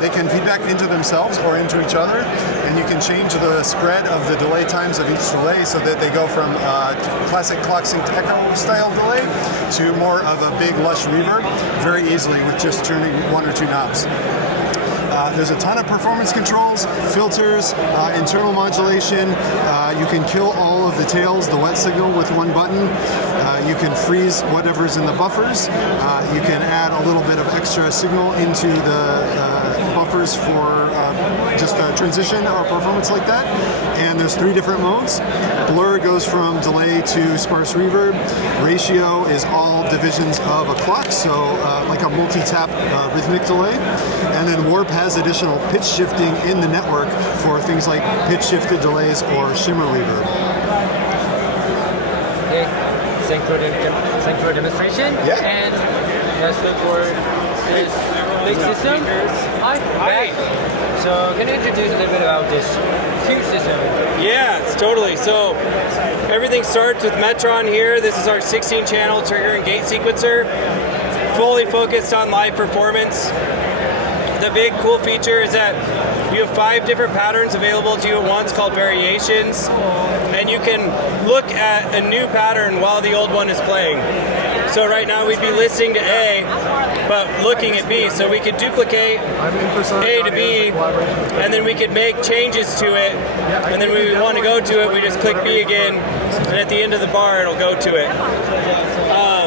They can feedback into themselves or into each other, and you can change the spread of the delay times of each delay so that they go from classic clock synced echo style delay to more of a big lush reverb very easily with just turning 1 or 2 knobs. There's a ton of performance controls, filters, internal modulation. You can kill all of the tails, the wet signal with one button. You can freeze whatever's in the buffers. You can add a little bit of extra signal into the buffers for just a transition or performance like that. And there's 3 different modes. Blur goes from delay to sparse reverb. Ratio is all divisions of a clock, so like a multi-tap rhythmic delay. And then Warp has additional pitch shifting in the network for things like pitch shifted delays or shimmer reverb. Okay, thanks for the demonstration. Yeah. And let's look for this big system. Hi. So can you introduce a little bit about this huge system? Yeah, totally. So everything starts with Metron here. This is our 16-channel trigger and gate sequencer, fully focused on live performance. The big cool feature is that you have 5 different patterns available to you at once called variations, and you can look at a new pattern while the old one is playing. So right now we'd be listening to A, but looking at B. So we could duplicate A to B, and then we could make changes to it, and then when we want to go to it, we just click B again, and at the end of the bar, it'll go to it.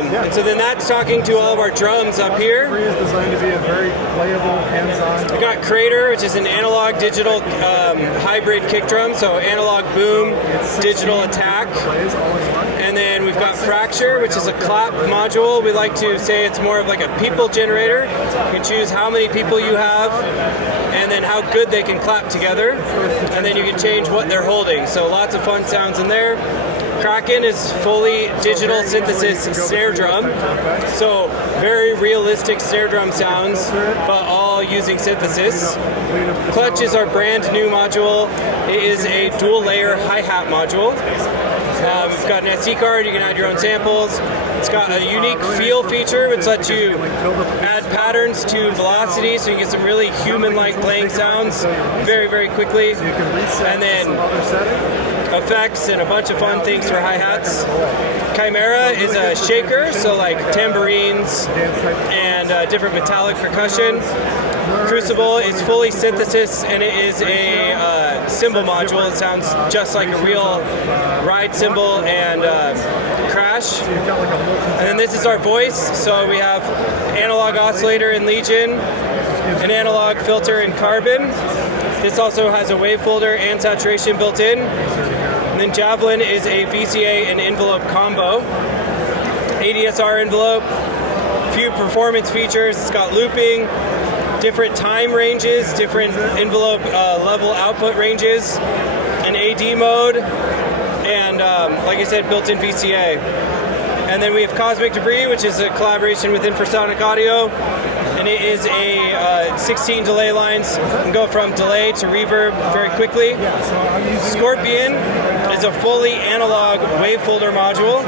And so then that's talking to all of our drums up here. Debris is designed to be a very playable, hands-on. We got Crater, which is an analog digital hybrid kick drum, so analog boom digital attack. And then we've got Fracture, which is a clap module. We like to say it's more of like a people generator. You can choose how many people you have and then how good they can clap together. And then you can change what they're holding. So lots of fun sounds in there. Kraken is fully digital synthesis snare drum. So very realistic snare drum sounds, but all using synthesis. Clutch is our brand new module. It is a dual layer hi-hat module. It's got an SD card, you can add your own samples. It's got a unique feel feature which lets you add patterns to velocity so you can get some really human-like playing sounds very, very quickly. And then effects and a bunch of fun things for hi-hats. Chimera is a shaker, so like tambourines and different metallic percussion. Crucible is fully synthesis and it is a cymbal module. It sounds just like a real ride cymbal and crash. And then this is our voice. So we have analog oscillator in Legion, an analog filter in Carbon. This also has a wave folder and saturation built in. And then Javelin is a VCA and envelope combo. ADSR envelope, a few performance features. It's got looping, different time ranges, different envelope level output ranges, an AD mode, and like I said, built-in VCA. And then we have Cosmic Debris, which is a collaboration with Infrasonic Audio, and it is a 16 delay lines. You can go from delay to reverb very quickly. Scorpion is a fully analog wave folder module.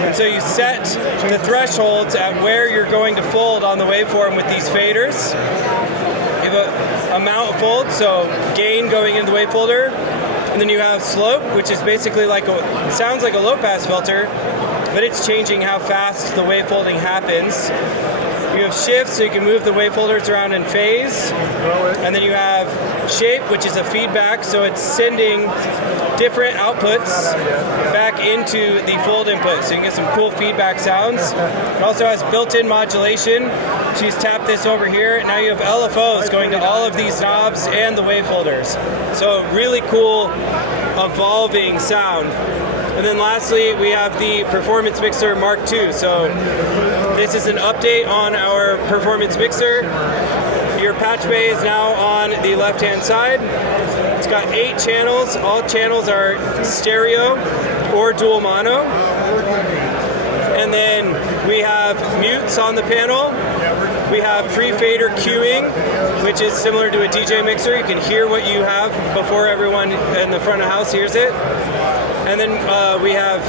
And so you set the thresholds at where you're going to fold on the waveform with these faders. You have a amount of fold, so gain going into the wave folder. And then you have slope, which is basically like sounds like a low pass filter, but it's changing how fast the wave folding happens. You have shift, so you can move the wave folders around in phase. And then you have shape, which is a feedback, so it's sending different outputs back into the fold input, so you can get some cool feedback sounds. It also has built-in modulation. So you just tap this over here. Now you have LFOs going to all of these knobs and the wave folders. So really cool, evolving sound. And then lastly, we have the Performance Mixer Mark II. So this is an update on our Performance Mixer. Your patch bay is now on the left-hand side. It's got 8 channels. All channels are stereo or dual mono. And then we have mutes on the panel. We have pre-fader queuing, which is similar to a DJ mixer. You can hear what you have before everyone in the front of house hears it. And then we have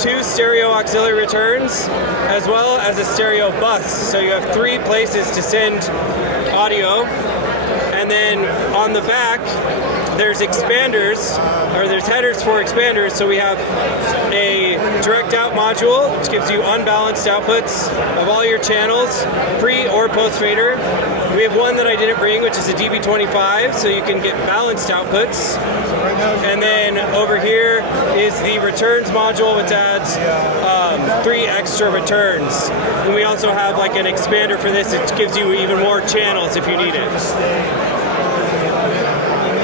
2 stereo auxiliary returns, as well as a stereo bus. So you have 3 places to send audio. And then on the back, there's expanders, or there's headers for expanders. So we have a direct out module, which gives you unbalanced outputs of all your channels, pre or post fader. We have one that I didn't bring, which is a DB25, so you can get balanced outputs. And then over here is the returns module, which adds 3 extra returns. And we also have like an expander for this. It gives you even more channels if you need it.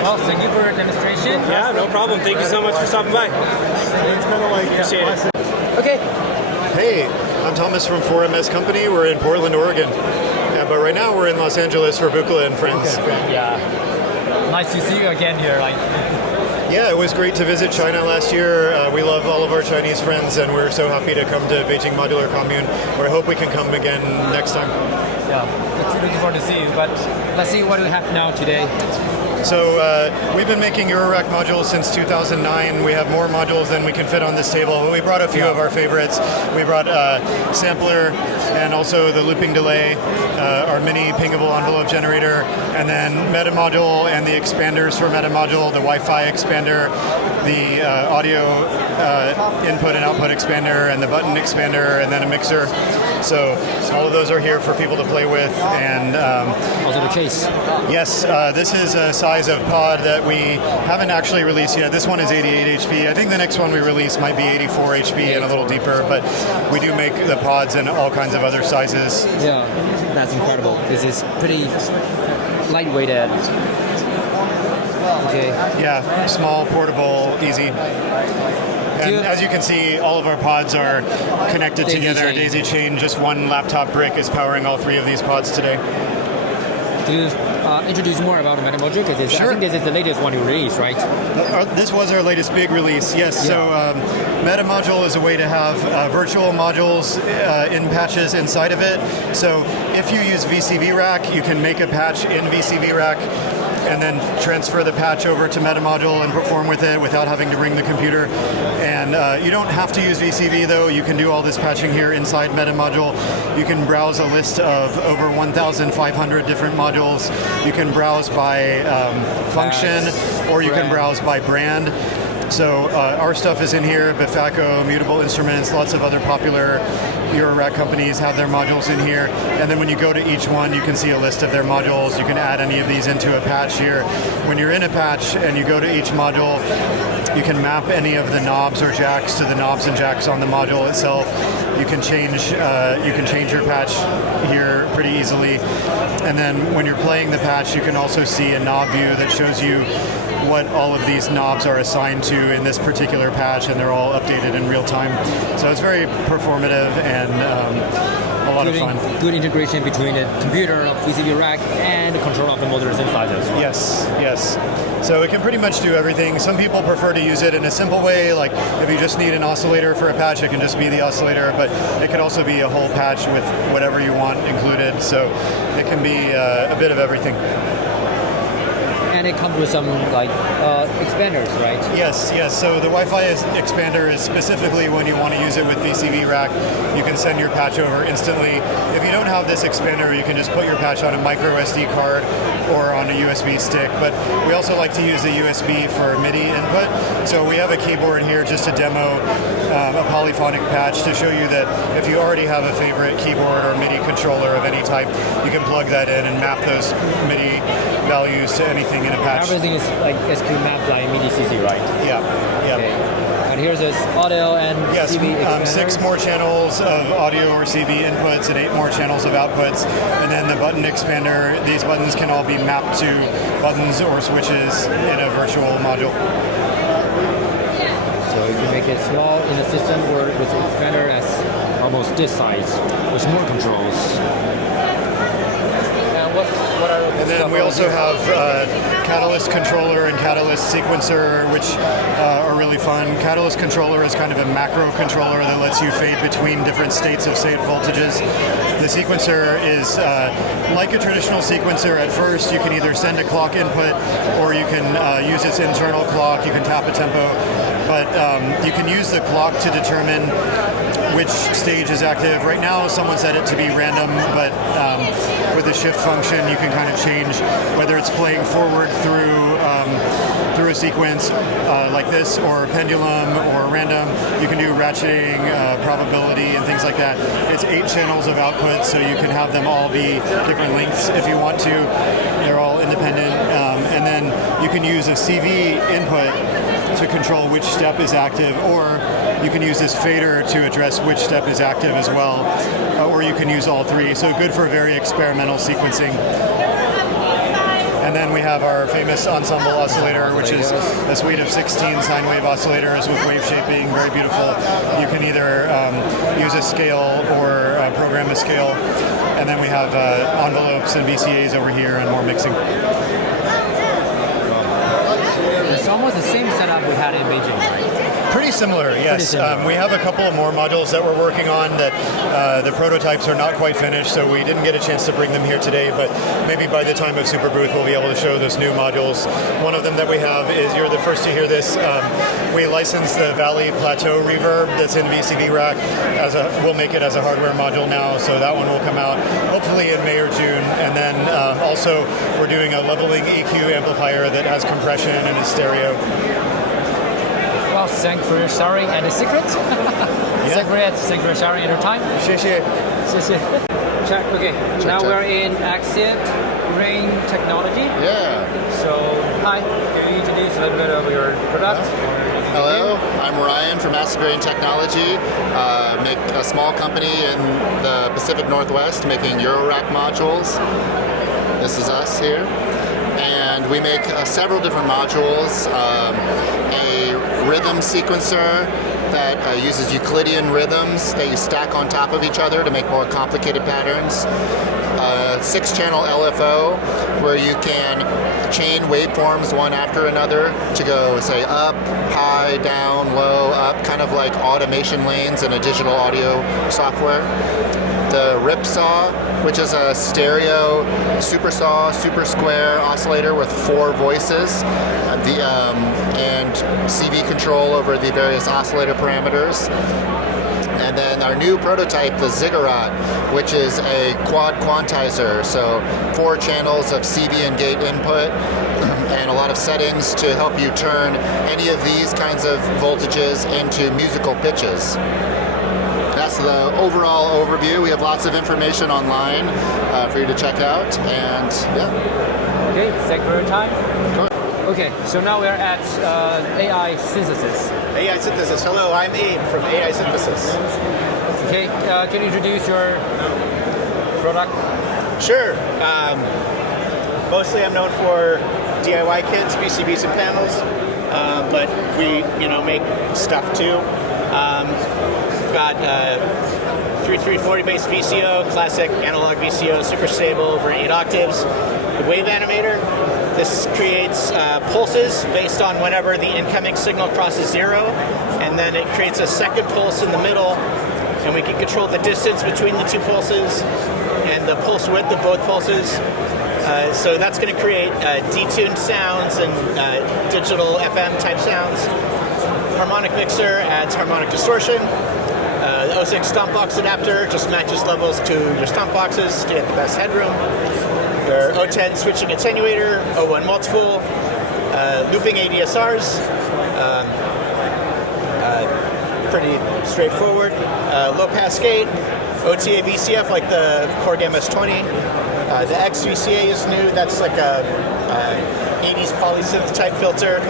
Well, thank you for your demonstration. Yeah, no problem. Thank you so much for stopping by. It's kind of like Appreciate it. Okay. Hey, I'm Thomas from 4MS Company. We're in Portland, Oregon. Yeah, but right now we're in Los Angeles for Buchla&Friends. Okay, yeah. Nice to see you again here. Yeah, it was great to visit China last year. We love all of our Chinese friends, and we're so happy to come to Beijing Modular Commune. I hope we can come again next time. Yeah, looking forward to see you. But let's see what we have now today. So we've been making Eurorack modules since 2009. We have more modules than we can fit on this table. We brought a few of our favorites. We brought sampler and also the looping delay, our mini pingable envelope generator, and then meta module and the expanders for meta module, the Wi-Fi expander, the audio input and output expander, and the button expander, and then a mixer. So all of those are here for people to play with. And also the case. Yes, this is a size of pod that we haven't actually released yet. This one is 88 HP. I think the next one we release might be 84 HP and a little deeper, but we do make the pods in all kinds of other sizes. Yeah, that's incredible. This is pretty lightweighted. Okay. Yeah, small, portable, easy. And as you can see, all of our pods are connected together. Daisy chain, just one laptop brick is powering all 3 of these pods today. Can you introduce more about the Meta module? Because I think this is the latest one you released, right? This was our latest big release, yes. Yeah. So Meta module is a way to have virtual modules in patches inside of it. So if you use VCV Rack, you can make a patch in VCV Rack and then transfer the patch over to Meta module and perform with it without having to bring the computer. And you don't have to use VCV though. You can do all this patching here inside Meta module. You can browse a list of over 1,500 different modules. You can browse by function, or you can browse by brand. So our stuff is in here, Bifaco, Mutable Instruments, lots of other popular Eurorack companies have their modules in here. And then when you go to each one, you can see a list of their modules. You can add any of these into a patch here. When you're in a patch and you go to each module, you can map any of the knobs or jacks to the knobs and jacks on the module itself. You can change your patch here pretty easily. And then when you're playing the patch, you can also see a knob view that shows you what all of these knobs are assigned to in this particular patch, and they're all updated in real time. So it's very performative and a lot of fun. Good integration between the computer, VCV rack, and the control of the motors inside as well. Yes. So it can pretty much do everything. Some people prefer to use it in a simple way, like if you just need an oscillator for a patch, it can just be the oscillator, but it could also be a whole patch with whatever you want included. So it can be a bit of everything. And it comes with some expanders, right? Yes. So the Wi-Fi expander is specifically when you want to use it with VCV Rack. You can send your patch over instantly. If you don't have this expander, you can just put your patch on a micro SD card or on a USB stick. But we also like to use the USB for MIDI input. So we have a keyboard here just to demo a polyphonic patch to show you that if you already have a favorite keyboard or MIDI controller of any type, you can plug that in and map those MIDI values to anything in a patch. Everything is like SQ mapped by MIDI CC, right? Yeah. Okay. And here's this audio and CV expanders. 6 more channels of audio or CV inputs and 8 more channels of outputs. And then the button expander, these buttons can all be mapped to buttons or switches in a virtual module. So you can make it small in the system, or with the expander as almost this size, with more controls. And then we also have Catalyst Controller and Catalyst Sequencer, which are really fun. Catalyst Controller is kind of a macro controller that lets you fade between different states of state voltages. The sequencer is like a traditional sequencer. At first, you can either send a clock input or you can use its internal clock. You can tap a tempo. But you can use the clock to determine which stage is active. Right now, someone set it to be random, but with the shift function, you can kind of change whether it's playing forward through a sequence like this, or pendulum, or random. You can do ratcheting, probability, and things like that. It's 8 channels of output, so you can have them all be different lengths if you want to. They're all independent. And then you can use a CV input to control which step is active, or you can use this fader to address which step is active as well, or you can use all 3. So good for very experimental sequencing. And then we have our famous ensemble oscillator, which is a suite of 16 sine wave oscillators with wave shaping, very beautiful. You can either use a scale or program a scale. And then we have envelopes and VCAs over here and more mixing. It's almost the same setup we had in Beijing, right? Pretty similar, yes. We have a couple of more modules that we're working on that the prototypes are not quite finished, so we didn't get a chance to bring them here today, but maybe by the time of Super Booth we'll be able to show those new modules. One of them that we have is, you're the first to hear this, we licensed the Valley Plateau reverb that's in VCV Rack. We'll make it as a hardware module now, so that one will come out hopefully in May or June. And then also we're doing a leveling EQ amplifier that has compression and is stereo. Well, thanks for sharing and the secrets. Thanks for sharing your time. 谢谢. Check. Okay. Now we're in Exhibit Rain Technology. Yeah. So, hi. Can you introduce a little bit of your product? Hello, I'm Ryan from Acid Rain Technology. Make a small company in the Pacific Northwest making Eurorack modules. This is us here. And and we make several different modules. A rhythm sequencer that uses Euclidean rhythms that you stack on top of each other to make more complicated patterns. 6-channel LFO where you can chain waveforms one after another to go, say, up, high, down, low, up, kind of like automation lanes in a digital audio software. The rip saw, which is a stereo super saw, super square oscillator with 4 voices, and CV control over the various oscillator parameters. And then our new prototype, the Ziggurat, which is a quad quantizer, so 4 channels of CV and gate input, and a lot of settings to help you turn any of these kinds of voltages into musical pitches. That's the overall overview. We have lots of information online for you to check out, and yeah. Okay, thank you for your time. Okay, so now we're at AI synthesis. AI synthesis. Hello, I'm Abe from AI synthesis. Okay, can you introduce your product? Sure. Mostly I'm known for DIY kits, PCBs and panels, but we make stuff too. We've got 3340 based VCO, classic analog VCO, super stable over 8 octaves. The wave animator. This creates pulses based on whenever the incoming signal crosses 0, and then it creates a second pulse in the middle, and we can control the distance between the 2 pulses and the pulse width of both pulses. So that's going to create detuned sounds and digital FM type sounds. Harmonic mixer adds harmonic distortion. The 06 stomp box adapter just matches levels to your stomp boxes to get the best headroom. Their 010 switching attenuator, 01 multiple, looping ADSRs, pretty straightforward. Low pass gate, OTA VCF like the Korg MS-20. The X VCA is new, that's like a 80s polysynth type filter.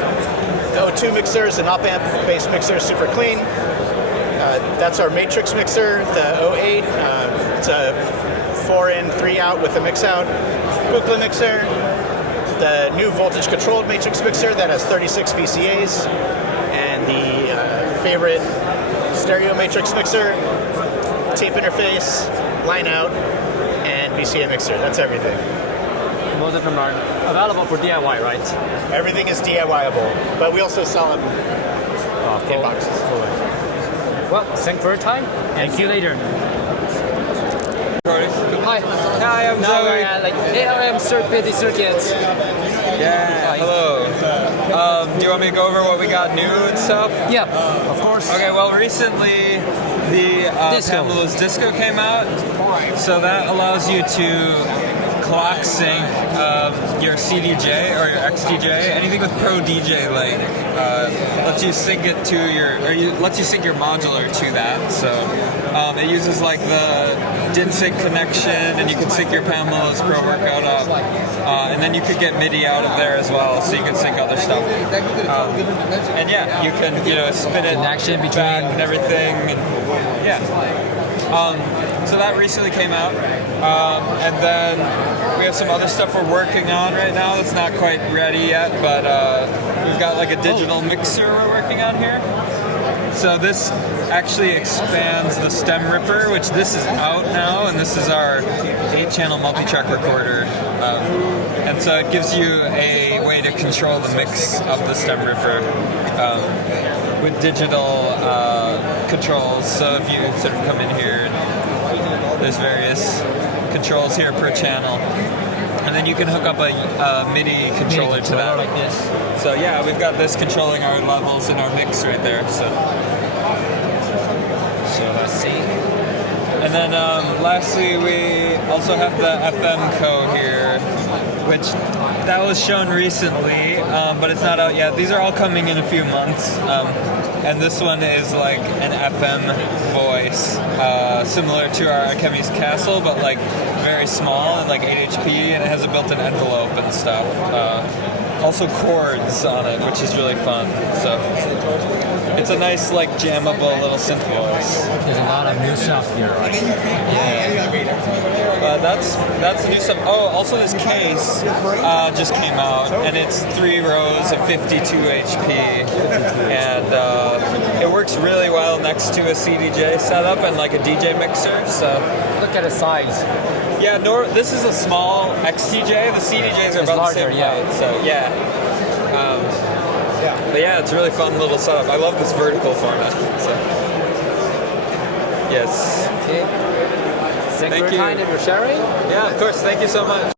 The O2 mixer is an op-amp based mixer, super clean. That's our matrix mixer, the 08, it's a 4-in, 3-out with a mix-out. Buchla mixer, the new voltage controlled matrix mixer that has 36 VCAs, and the favorite stereo matrix mixer, tape interface, line out, and VCA mixer. That's everything. Most of them are available for DIY, right? Everything is DIYable, but we also sell them in boxes. Well, thanks for your time, and see you later. Hi, I'm Zoe. We're at ARM busy circuits. Yeah, hello. Do you want me to go over what we got new and stuff? Yeah, of course. Okay, well, recently the Pamela's Disco came out, so that allows you to clock sync your CDJ or your XDJ, anything with Pro DJ lets you sync it to lets you sync your modular to that. So it uses like the DIN sync connection, and you can sync your Pamela's Pro Workout up, and then you could get MIDI out of there as well, so you can sync other stuff. And yeah, you can spin it connection between back and everything. And, yeah. So that recently came out, and then we have some other stuff we're working on right now that's not quite ready yet, but we've got like a digital mixer we're working on here. So this actually expands the stem ripper, which this is out now, and this is our 8-channel multi-track recorder. And so it gives you a way to control the mix of the stem ripper with digital controls. So if you sort of come in here, there's various controls here per channel, and then you can hook up a MIDI controller to that. Like this. So yeah, we've got this controlling our levels in our mix right there. So let's see. And then lastly, we also have the FM Co here, which that was shown recently, but it's not out yet. These are all coming in a few months. And this one is like an FM voice, similar to our Akemi's Castle, but like very small and like 8 HP, and it has a built-in envelope and stuff. also chords on it, which is really fun. So it's a nice, like, jammable little synth voice. There's a lot of new stuff here, right? That's new stuff. Oh, also this case just came out, and it's 3 rows of 52 HP, and it works really well next to a CDJ setup and like a DJ mixer. So look at the size. Yeah, this is a small XTJ. The CDJs are about larger, the same height. So yeah. But yeah, it's a really fun little setup. I love this vertical format. So yes. Okay. Thank you for your time and your sharing. Yeah, of course. Thank you so much.